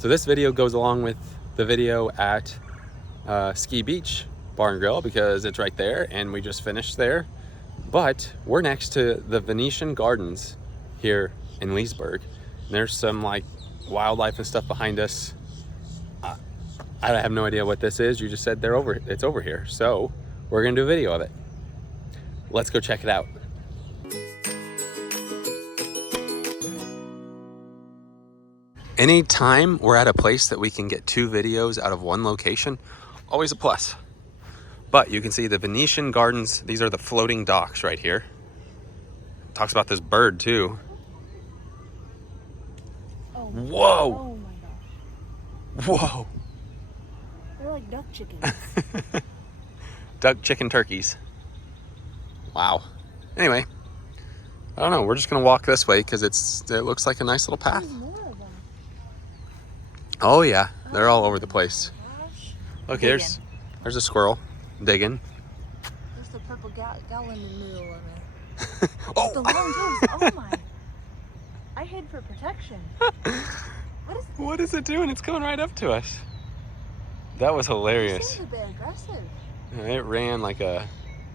So this video goes along with the video at Ski Beach Bar and Grill because it's right there and we just finished there. But we're next to the Venetian Gardens here in Leesburg. And there's some like wildlife and stuff behind us. I have no idea what this is. You just said it's over here. So we're gonna do a video of it. Let's go check it out. Anytime we're at a place that we can get 2 videos out of one location, always a plus. But you can see the Venetian Gardens. These are the floating docks right here. It talks about this bird too. Oh, whoa! Oh my gosh. Whoa! They're like duck chickens. Duck, chicken, turkeys. Wow. Anyway, I don't know. We're just gonna walk this way because it looks like a nice little path. There's more of them. Oh yeah, they're all over the place. Gosh. Look, Digging. there's a squirrel digging. There's the purple gallon in the middle of it. Oh! The long toes. Oh my. I hid for protection. What is it doing? It's coming right up to us. That was hilarious. This is a bit aggressive. It ran like a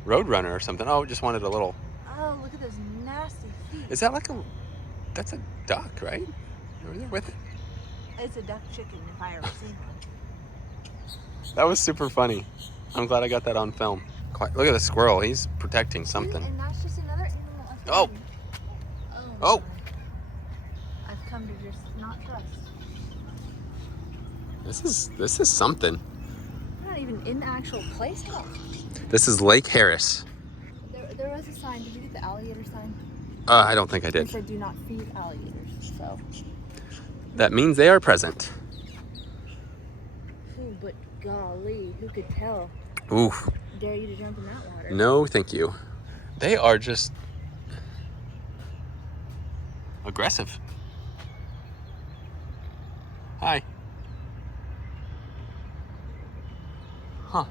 roadrunner or something. Oh, it just wanted a little. Oh, look at those nasty feet. Is that like that's a duck, right? Over there with it. It's a duck chicken if I ever seen one. That was super funny. I'm glad I got that on film. Look at the squirrel. He's protecting something. And that's just another animal. Oh. Oh. I've come to just not trust. This is something. We're not even in the actual place yet. This is Lake Harris. There was a sign. Did you get the alligator sign? I don't think I It did. said do not feed alligators. So. That means they are present. Ooh, but golly, who could tell? Oof. Dare you to jump in that water? No, thank you. They are just aggressive. Hi. Huh.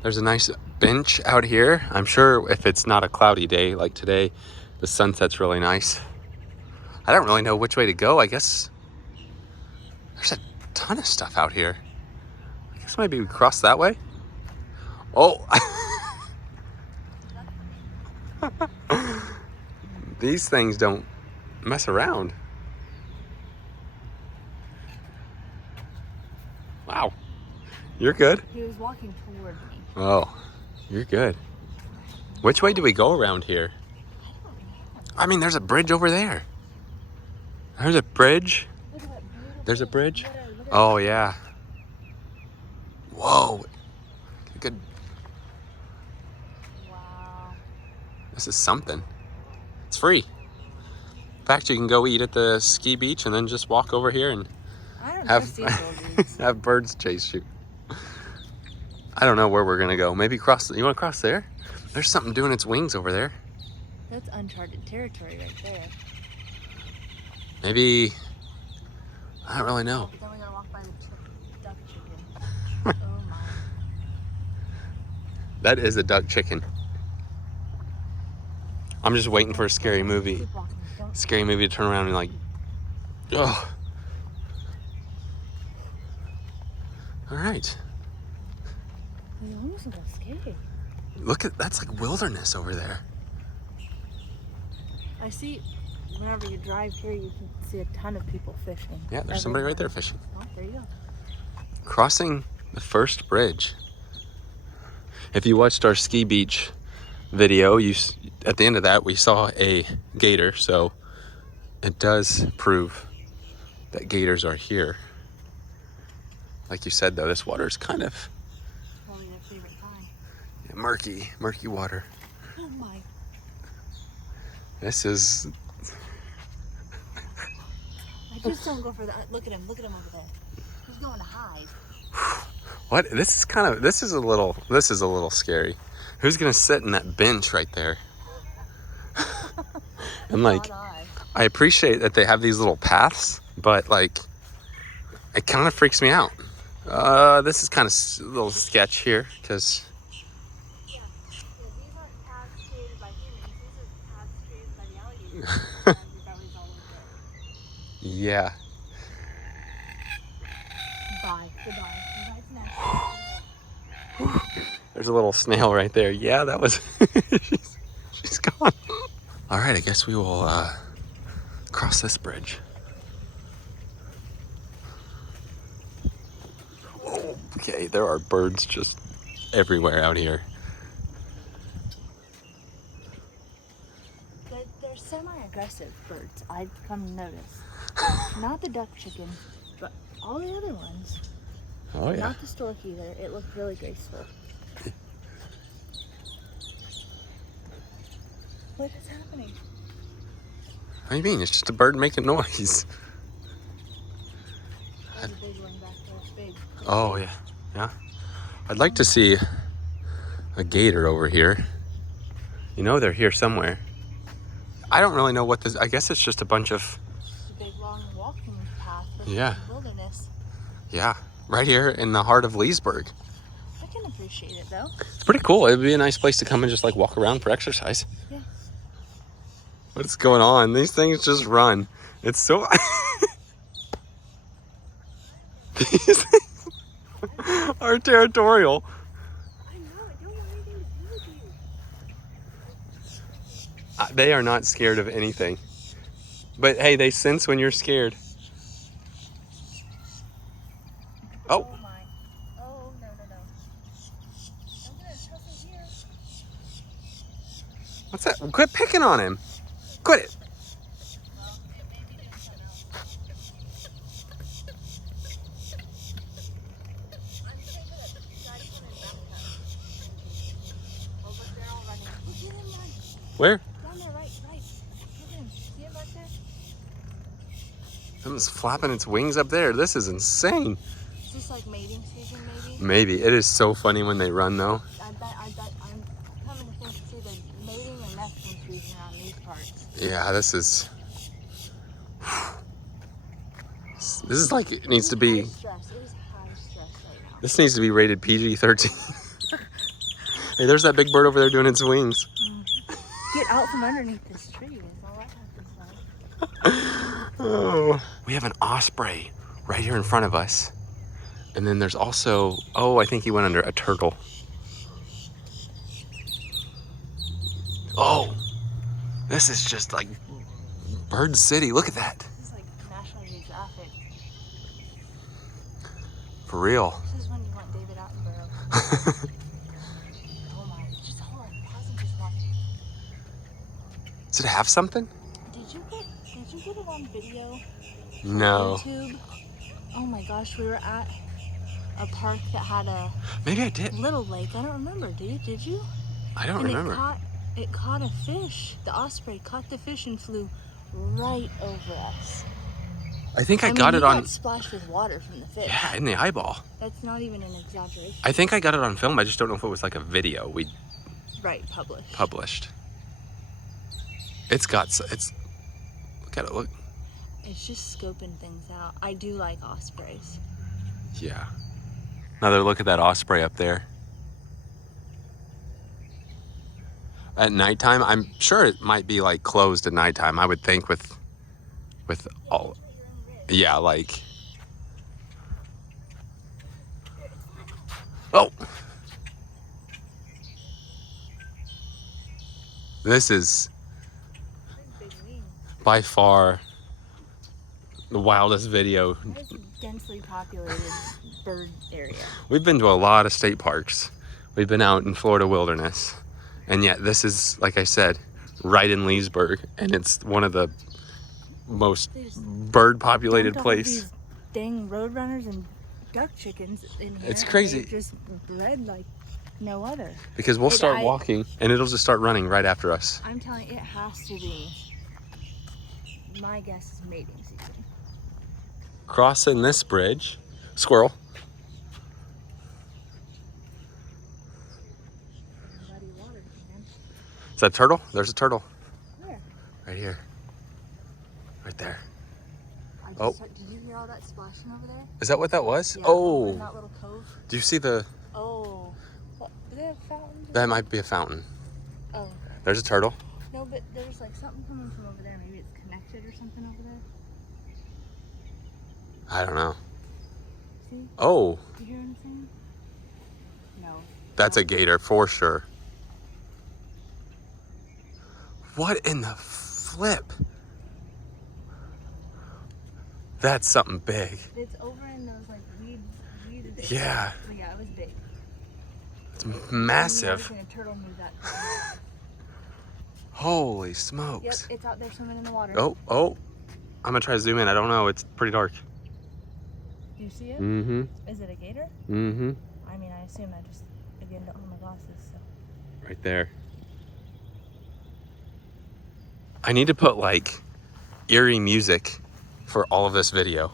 There's a nice bench out here. I'm sure if it's not a cloudy day like today, the sunset's really nice. I don't really know which way to go. I guess there's a ton of stuff out here. I guess maybe we cross that way. Oh. These things don't mess around. Wow. You're good. He was walking toward me. Oh, you're good. Which way do we go around here? I mean, there's a bridge over there. There's a bridge. Look at that beautiful. There's a bridge. Look at Oh, yeah. Whoa. Good. Wow. This is something. It's free. In fact, you can go eat at the ski beach and then just walk over here and I don't have, trust these buildings. have birds chase you. I don't know where we're gonna go. Maybe cross. You want to cross there? There's something doing its wings over there. That's uncharted territory right there. Maybe. I don't really know. But then we gotta walk by the duck chicken. Oh my. That is a duck chicken. I'm just waiting for a scary movie. Keep walking. Don't. Scary movie to turn around and like, oh. All right. They almost look scary. Look at that's like wilderness over there. I see. Whenever you drive here, you can see a ton of people fishing. Yeah, there's somebody right there fishing. Oh, there you go. Crossing the first bridge. If you watched our ski beach video, at the end of that we saw a gator, so it does prove that gators are here. Like you said though, this water is kind of Probably their favorite time. murky water. Oh my. This is I just don't go for that. Look at him over there. He's going to hide. what? This is a little scary. Who's gonna sit in that bench right there? And like, I appreciate that they have these little paths, but like, it kind of freaks me out. This is kind of a little sketch here because. Yeah, these aren't paths created by humans. These are paths created by the alligators. Yeah. Goodbye. Goodbye to Nashville. There's a little snail right there. Yeah, that was. she's gone. All right, I guess we will cross this bridge. Oh, okay, there are birds just everywhere out here. They're semi-aggressive birds, I'd come to notice. Not the duck chicken, but all the other ones. Oh, yeah. Not the stork either. It looked really graceful. What is happening? What do you mean? It's just a bird making noise. There's a big one back there. It's big. Oh, yeah. Yeah. I'd like to see a gator over here. You know they're here somewhere. I don't really know what this... I guess it's just a bunch of... It's a big, long walking path for Yeah. the wilderness. Yeah. Right here in the heart of Leesburg. I can appreciate it, though. It's pretty cool. It'd be a nice place to come and just like walk around for exercise. Yeah. What's going on? These things just run. It's so... These things are territorial. I know. I don't want anything to do with you. They are not scared of anything. But hey, they sense when you're scared. Oh. Oh, my. Oh, no. I'm going to tussle here. What's that? Quit picking on him. Quit it. Well, it may be doing something else. I'm just going to put a side one in bathtub. Oh, look, they're all running. Look at him run. Where? Down there, right. Look at him. See him back there? Something's flapping its wings up there. This is insane. Is this like mating season, maybe? Maybe. It is so funny when they run, though. I bet. I'm coming to think it's either mating or nesting season around these parts. Yeah, this is... This is like, it needs to be... High stress. It is high stress right now. This needs to be rated PG-13. Hey, there's that big bird over there doing its wings. Get out from underneath this tree is all I have to say. Oh. We have an osprey right here in front of us. And then there's also, oh, I think he went under a turtle. Oh, this is just like Bird City. Look at that. This is like National Geographic. For real. This is when you want David Attenborough. Oh my, just hold on. Pause and just watch. Does it have something? Did you get it on video? No. YouTube? Oh my gosh, we were at a park that had a Maybe I did. little lake. I don't remember. Did you? I don't And remember. it caught a fish. The osprey caught the fish and flew right over us. I think I I got mean, it we on, got splashed with water from the fish. yeah, in the eyeball. That's not even an exaggeration. I think I got it on film. I just don't know if it was like a video we Right, published. published. It's got, it's, look at it, look. It's just scoping things out. I do like ospreys. Yeah. Another look at that osprey up there. At nighttime, I'm sure it might be like closed at nighttime. I would think with all, yeah, like. Oh. This is Big wings. by far the wildest video. That is a densely populated bird area. We've been to a lot of state parks. We've been out in Florida wilderness. And yet this is, like I said, right in Leesburg. And it's one of the most bird populated Dumped all of place. these dang roadrunners and duck chickens in here. It's crazy. They've just bred like no other. Because we'll start walking and it'll just start running right after us. I'm telling you, it has to be. My guess is mating season. Crossing this bridge. Squirrel. Muddy water, man. Is that a turtle? There's a turtle. Where? Right here. Right there. Did you hear all that splashing over there? Is that what that was? Yeah, Oh. in that little cove. Do you see the... Oh. What? Do they have fountains? That might be a fountain. Oh. There's a turtle. No, but there's like something coming from over there. Maybe it's connected or something over there. I don't know. See? Oh, Do you hear what I'm saying? No. that's a gator for sure. What in the flip? That's something big. It's over in those like weed. Yeah. But yeah, it was big. It's massive. A turtle moved that. Holy Yep, smokes. it's out there swimming in the water. Oh. I'm gonna try to zoom in. I don't know. It's pretty dark. Do you see it? Mm-hmm. Is it a gator? Mm-hmm. I mean, I assume. I just, again, don't have my glasses, so. Right there. I need to put like eerie music for all of this video.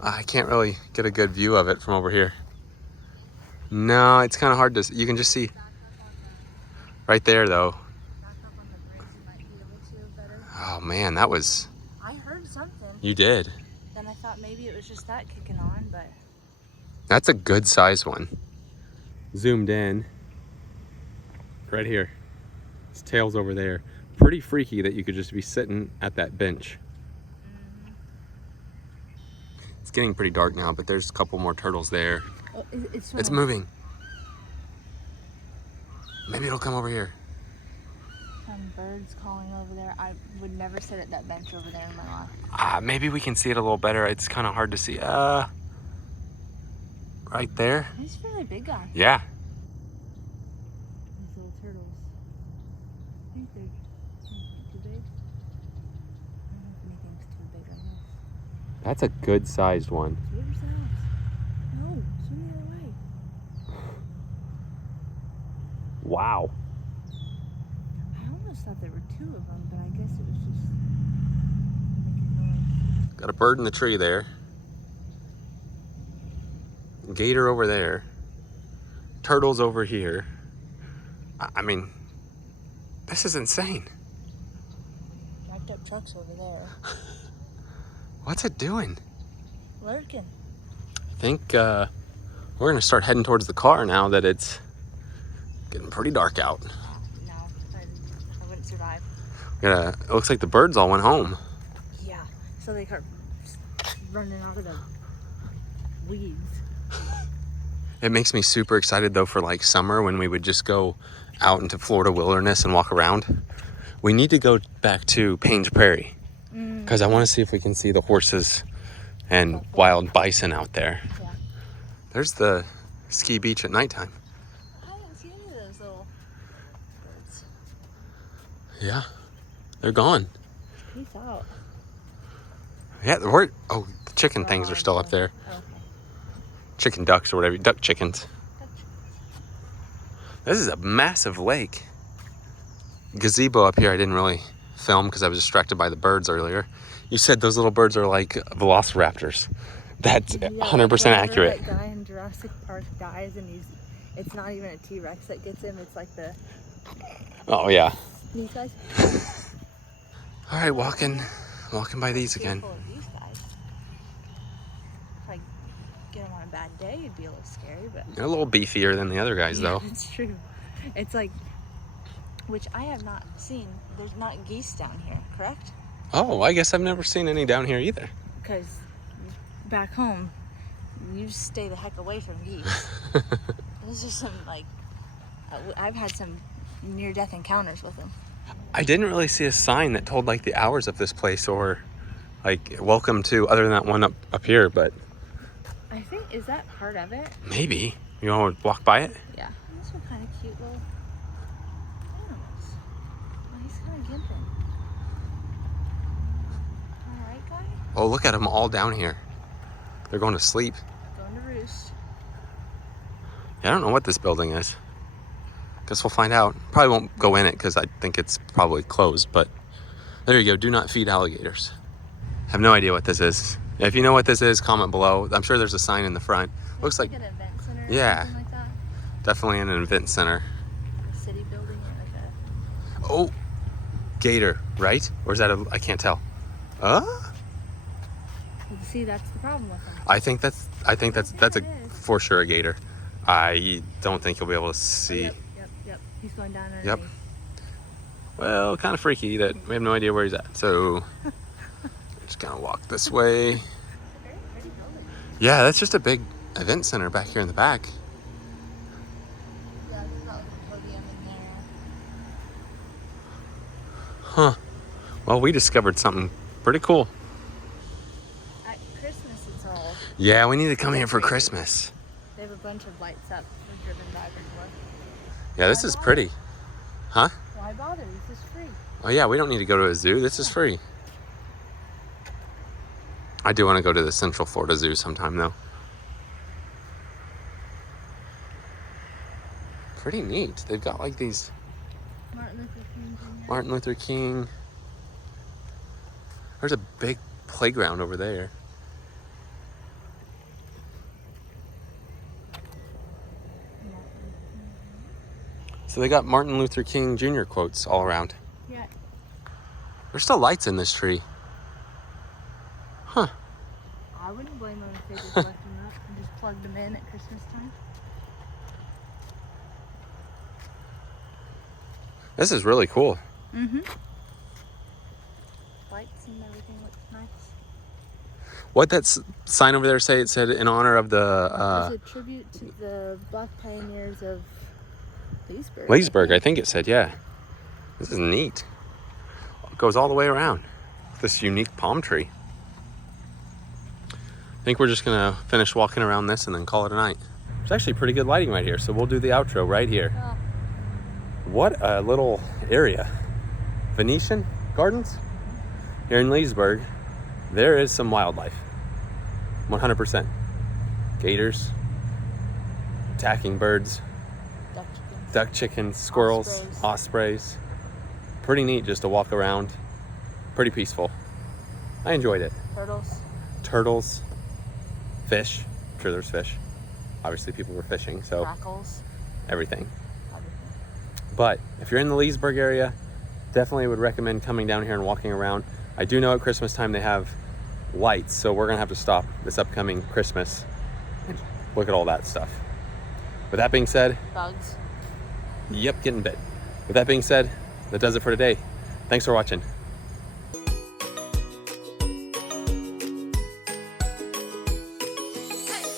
I can't really get a good view of it from over here. No, it's kind of hard to, you can just see. Right there though. Oh man, that was... I heard something. You did. Then I thought maybe it was just that kicking on, but... That's a good size one. Zoomed in. Right here. His tail's over there. Pretty freaky that you could just be sitting at that bench. Mm-hmm. It's getting pretty dark now, but there's a couple more turtles there. Oh, It's moving. Maybe it'll come over here. Some birds calling over there. I would never sit at that bench over there in my life. Maybe we can see it a little better. It's kind of hard to see. Right there. He's a fairly big guy. Yeah. These little turtles. I think they're too big. I don't know if anything's too big on this. That's a good sized one. Where's else? No, swim the other way. Wow. I almost thought there were two of them, but I guess it was just making noise. Got a bird in the tree there. Gator over there. Turtles over here. I mean, this is insane. Jacked up trucks over there. What's it doing? Lurking. I think we're gonna start heading towards the car now that it's getting pretty dark out. No, I wouldn't survive. It looks like the birds all went home. Yeah, so they start running out of the weeds. It makes me super excited though for like summer when we would just go out into Florida wilderness and walk around. We need to go back to Payne's Prairie because I want to see if we can see the horses and wild bison out there. Yeah. There's the ski beach at nighttime. I didn't see any of those little birds. Yeah, they're gone. Peace out. Yeah, the chicken things are still up there. Okay. Chicken ducks or whatever, duck chickens. This is a massive lake. Gazebo up here I didn't really film because I was distracted by the birds earlier. You said those little birds are like velociraptors. That's 100% accurate. That guy in Jurassic Park dies and it's not even a T-Rex that gets him, it's like the... Oh yeah. These guys? All right, walking by these again. Careful of these guys. If I get them on a bad day, it'd be a little scary, but... They're a little beefier than the other guys though. It's true. It's like, which I have not seen. There's not geese down here, correct? Oh, I guess I've never seen any down here either. Because back home, you stay the heck away from geese. Those are some, like, I've had some near-death encounters with them. I didn't really see a sign that told like the hours of this place or like welcome to, other than that one up here, but I think, is that part of it? maybe. You want to walk by it? Yeah. These are kind of cute little animals. Oh, he's kind of gimping. All right, guy? Oh, look at them all down here. They're going to sleep. Going to roost. Yeah, I don't know what this building is. Guess we'll find out. Probably won't go in it because I think it's probably closed, but there you go. Do not feed alligators. Have no idea what this is. If you know what this is, comment below. I'm sure there's a sign in the front. Looks like an event center or yeah, something like that. definitely in an event center. A city building or like a... Oh, gator, right? Or is that I can't tell. See, that's the problem with them. I think that's a for sure a gator. I don't think you'll be able to see. Yep. He's going down underneath. Yep. Well, kind of freaky that we have no idea where he's at. So Just gonna walk this way. Yeah, that's just a big event center back here in the back. Yeah, there's probably a podium in there. Huh. Well, we discovered something pretty cool. At Christmas, it's all. Yeah, we need to come here for Christmas. They have a bunch of lights up. We've driven by before. Yeah, this is pretty. Huh? Why bother? This is free. Oh yeah, we don't need to go to a zoo. This is free. I do want to go to the Central Florida Zoo sometime though. Pretty neat. They've got like these Martin Luther King Jr. Martin Luther King. There's a big playground over there. So they got Martin Luther King Jr. quotes all around. Yeah. There's still lights in this tree. Huh. I wouldn't blame them if they just left them up and just plugged them in at Christmas time. This is really cool. Mm-hmm. Lights and everything looks nice. What that sign over there say? It said in honor of the It's a tribute to the Black pioneers of Leesburg. Leesburg, I think it said, yeah. This is neat. It goes all the way around. This unique palm tree. I think we're just gonna finish walking around this and then call it a night. It's actually pretty good lighting right here, so we'll do the outro right here. Oh. What a little area. Venetian Gardens? Here in Leesburg, there is some wildlife. 100%. Gators, attacking birds, duck chickens, squirrels, ospreys. Pretty neat just to walk around. Pretty peaceful. I enjoyed it. Turtles, fish. I'm sure there's fish. Obviously people were fishing, so Grackles. everything. But if you're in the Leesburg area, definitely would recommend coming down here and walking around. I do know at Christmas time they have lights, so we're gonna have to stop this upcoming Christmas and look at all that stuff. With that being said, Bugs. yep, getting bit. With that being said, that does it for today. Thanks for watching.